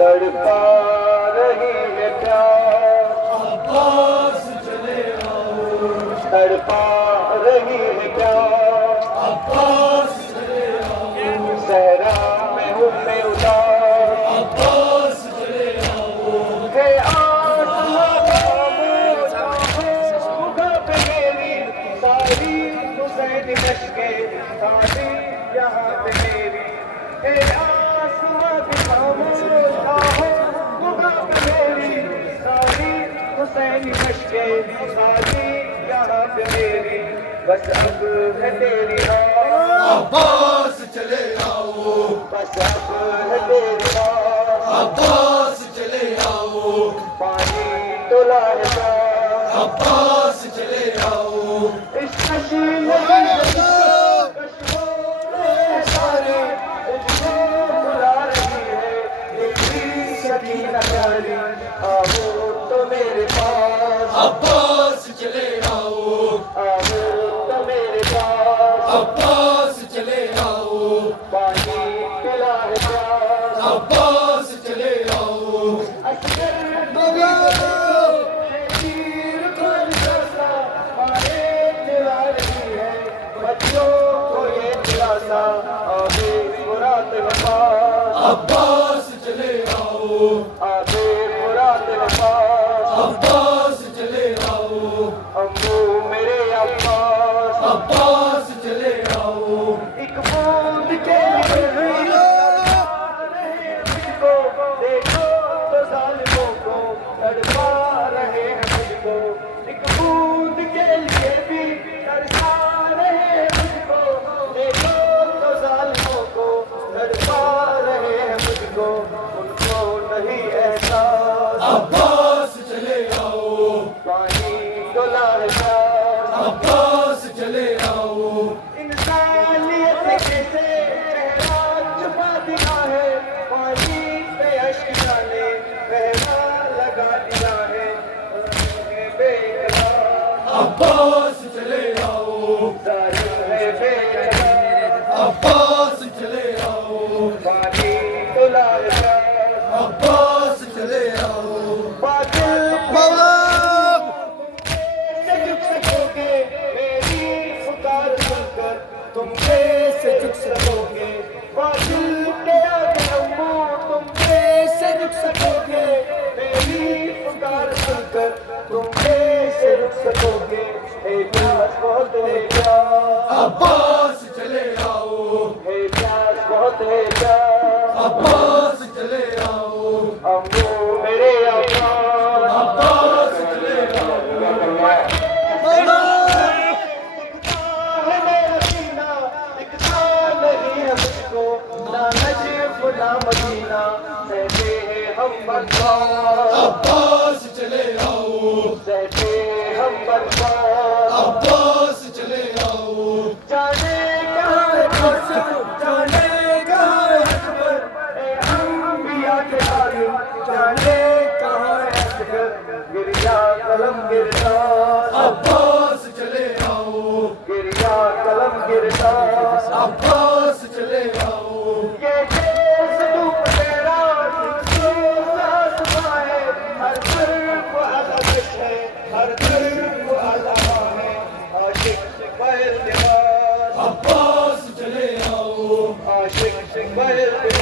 तड़पा रही है प्यार, तड़पा रही है प्यार, सहरा में हूँ मैं उदास, है आसमां खामोश, आँखों पे मेरी सारी हुसैन मशके, सारी यहाँ पे मेरी है आसमां खामोश, आँखों पे मेरी सारी हुसैन मशके, सारी यहाँ पे मेरी बस अब है तेरी अब्बास चले आओ, बस अब है तेरी अब्बास चले आओ, पानी तोला है अब्बास चले आओ, इस नशीले कश्मों में सारे तुझको बुला रही है, तेरी सकीना प्यारी आओ तो मेरे पास, अब्बास चले आओ, आओ तो मेरे पास, अब्बास चले आओ, पानी पिला है प्यास, अब्बास चले आओ, असगर तीर पर जैसा मारे दिला रही है, बच्चों को ये दिलासा आगे मुराद वफा, अब्बास चले आओ, आगे मुराद वफा, अब्बास चले आओ, अम्मू मेरे अब्बास, अब्बास चले आओ, एक बूंद के लिए मुझको देखो तो जालिमों को तड़पा रहे हैं मुझको, एक बूंद के लिए भी तरसा रहे हैं मुझको, देखो तो जालिमों को तड़पा रहे हैं मुझको, उनको नहीं एहसास, अब्बास चले आओ, पानी डोला है प्यास, अब्बास चले आओ, इंसानियत कैसे चेहरा छुपा दिया है, पानी पे अश्क डाले पहरा लगा दिया है, उन्होंने बेकरार अब्बास चले आओ, जालिम है बेकरार, अब्बास चले आओ, पानी डोला है प्यास, अब्बास चले आओ, बादल मौला से झुक सकोगे मेरी पुकार सुनकर, तुम कैसे झुक सकोगे बादल के आगे अम्मू, तुम कैसे झुक सकोगे मेरी पुकार सुनकर, तुम कैसे झुक सकोगे, हे प्यास बहुत है प्यास, अब्बास चले आओ, हे प्यास बहुत है प्यास, अब्बास चले आओ, अम्मू मेरे अब्बास, अब्बास चले आओ, मदीना सहते हैं हम बर्बाद, अब्बास चले आओ, सहते हम बर्बाद, अब्बास चले आओ, जाने कहाँ है कौसर, जाने कहाँ है अकबर, ए अंबिया के आलिम, जाने कहाँ है असगर, गिरिया कलम गिरदार, अब्बास चले आओ, गिरिया कलम गिरदार, अब्बास चले आओ, ये देश धूप तेरा, सुल्तान है, हर तरफ अज़मत है, हर तरफ अज़ां है आशिक बैल के पास अब्बास चले आओ आशिक बैल के